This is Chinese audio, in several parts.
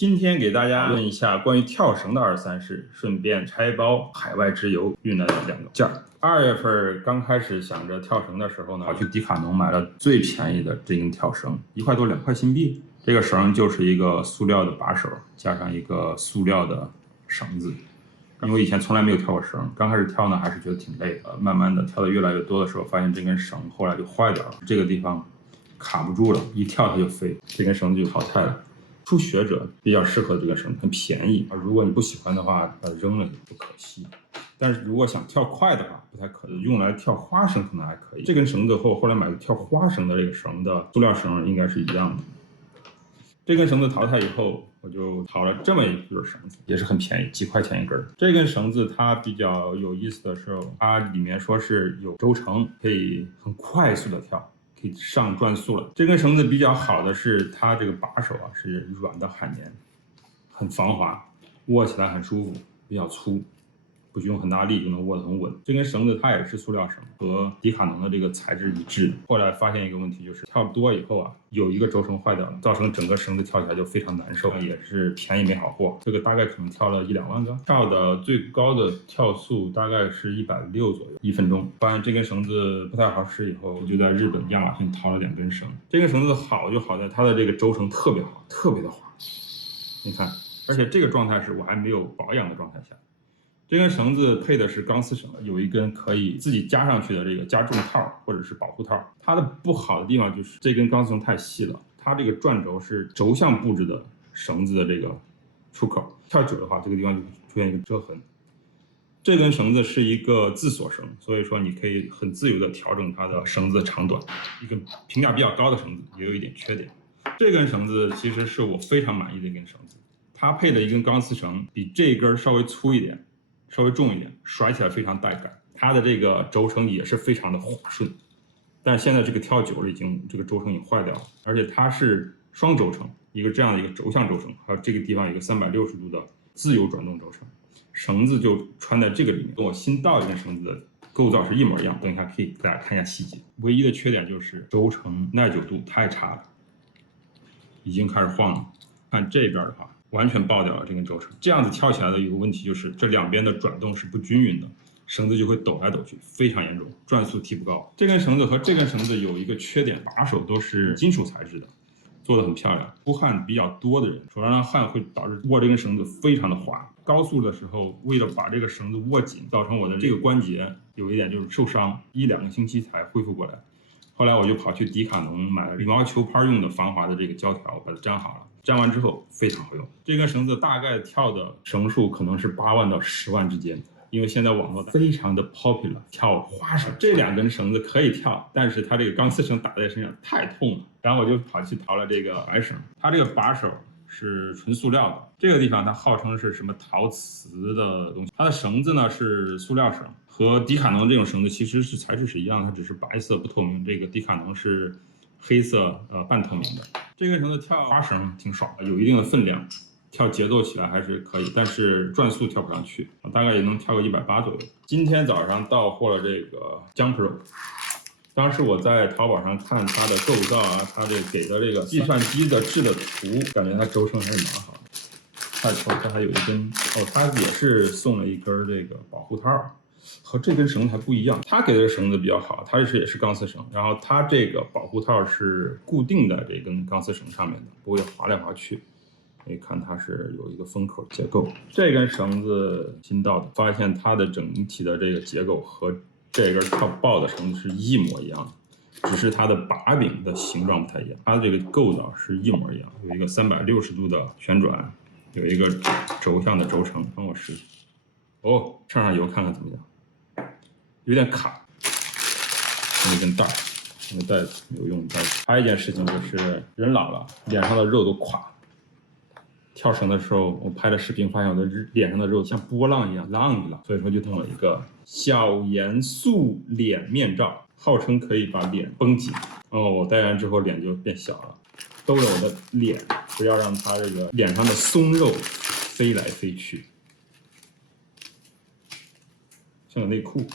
今天给大家问一下关于跳绳的23事，顺便拆包海外直邮运来的2个件儿。2月份刚开始想着跳绳的时候呢，跑去迪卡侬买了最便宜的这根跳绳，1块多2块新币。这个绳就是一个塑料的把手，加上一个塑料的绳子。因为我以前从来没有跳过绳，刚开始跳呢还是觉得挺累的，慢慢的跳的越来越多的时候，发现这根绳后来就坏掉了，这个地方卡不住了，一跳它就飞，这根绳子就淘汰了。初学者比较适合这个绳，很便宜啊。如果你不喜欢的话，把它扔了也不可惜。但是如果想跳快的话，不太可能。用来跳花绳可能还可以。这根绳子和我后来买的跳花绳的这个绳的塑料绳应该是一样的。这根绳子淘汰以后，我就淘了这么一根绳子，也是很便宜，几块钱一根。这根绳子它比较有意思的是，它里面说是有轴承，可以很快速的跳。可以上转速了。这根绳子比较好的是它这个把手啊是软的海绵，很防滑，握起来很舒服，比较粗，不需用很大力就能握得很稳。这根绳子它也是塑料绳，和迪卡侬的这个材质一致的。后来发现一个问题，就是跳多以后啊，有一个轴承坏掉了，造成整个绳子跳起来就非常难受，也是便宜没好货。这个大概可能跳了1-2万个，跳的最高的跳速大概是160左右1分钟。发现这根绳子不太好使以后，我就在日本亚马逊淘了2根绳。这根绳子好就好在它的这个轴承特别好，特别的滑，你看，而且这个状态是我还没有保养的状态下。这根绳子配的是钢丝绳，有一根可以自己加上去的这个加重套或者是保护套。它的不好的地方就是这根钢丝绳太细了，它这个转轴是轴向布置的绳子的这个出口，跳久的话这个地方就会出现一个遮痕。这根绳子是一个自锁绳，所以说你可以很自由的调整它的绳子的长短。一根评价比较高的绳子，也有一点缺点。这根绳子其实是我非常满意的一根绳子，它配的一根钢丝绳比这根稍微粗一点。稍微重一点，甩起来非常带感。它的这个轴承也是非常的滑顺，但是现在这个跳久了，这个轴承已经坏掉了，而且它是双轴承，一个这样的一个轴向轴承，还有这个地方有一个360度的自由转动轴承，绳子就穿在这个里面，跟我新到一根绳子的构造是一模一样。等一下可以给大家看一下细节，唯一的缺点就是轴承耐久度太差了，已经开始晃了。看这边的话。完全爆掉了这根轴承，这样子跳起来的有个问题就是这两边的转动是不均匀的，绳子就会抖来抖去，非常严重，转速提不高。这根绳子和这根绳子有一个缺点，把手都是金属材质的，做得很漂亮。出汗比较多的人，手上的汗会导致握这根绳子非常的滑。高速的时候，为了把这个绳子握紧，造成我的这个关节有一点就是受伤，1-2个星期才恢复过来。后来我就跑去迪卡侬买了羽毛球拍用的防滑的这个胶条，把它粘好了。粘完之后非常好用。这根绳子大概跳的绳数可能是8万到10万之间，因为现在网络非常的 popular， 跳花绳。这2根绳子可以跳，但是它这个钢丝绳打在身上太痛了。然后我就跑去淘了这个白绳，它这个把手是纯塑料的，这个地方它号称是什么陶瓷的东西，它的绳子呢是塑料绳，和迪卡侬这种绳子其实是材质是一样的，它只是白色不透明，这个迪卡侬是黑色半透明的。这根绳子跳花绳挺爽的，有一定的分量，跳节奏起来还是可以，但是转速跳不上去，大概也能跳个180左右。今天早上到货了这个 Jump Rope， 当时我在淘宝上看它的构造啊，它这给的这个计算机的制的图，感觉它轴承还是蛮好的。看头它还有一根它也是送了一根这个保护套。和这根绳还不一样，它给的绳子比较好，它也是钢丝绳，然后它这个保护套是固定在这根钢丝绳上面的，不会滑来滑去。可以看它是有一个封口结构。这根绳子新到的，发现它的整体的这个结构和这根跳爆的绳子是一模一样的，只是它的把柄的形状不太一样，它的这个构造是一模一样，有一个360度的旋转，有一个轴向的轴承。帮我试上上油看看怎么样。有点卡，那根带，那个带子没有用带子。还有一件事情就是人老了，脸上的肉都垮了。跳绳的时候，我拍了视频，发现我的脸上的肉像波浪一样浪一浪，所以说就弄了一个小严肃脸面罩，号称可以把脸绷紧。我戴完之后脸就变小了，兜着我的脸，不要让它这个脸上的松肉飞来飞去，像个内裤。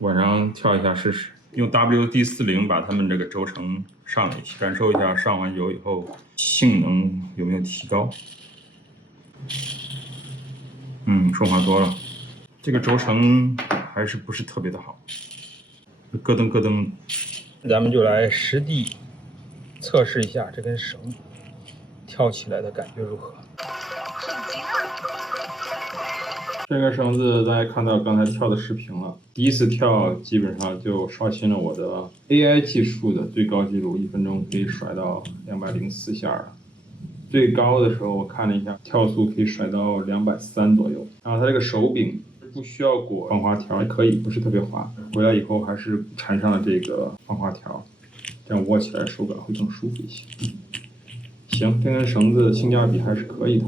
晚上跳一下试试，用 WD-40把它们这个轴承上了一些，感受一下上完油以后性能有没有提高。顺滑多了。这个轴承还是不是特别的好，咯噔咯噔。咱们就来实地测试一下这根绳跳起来的感觉如何。这根绳子大家看到刚才跳的视频了，第一次跳基本上就刷新了我的 AI 技术的最高纪录，1分钟可以甩到204下了。最高的时候我看了一下，跳速可以甩到230左右。然后它这个手柄不需要裹防滑条，还可以，不是特别滑。回来以后还是缠上了这个防滑条，这样握起来手感会更舒服一些。行，这根绳子性价比还是可以的。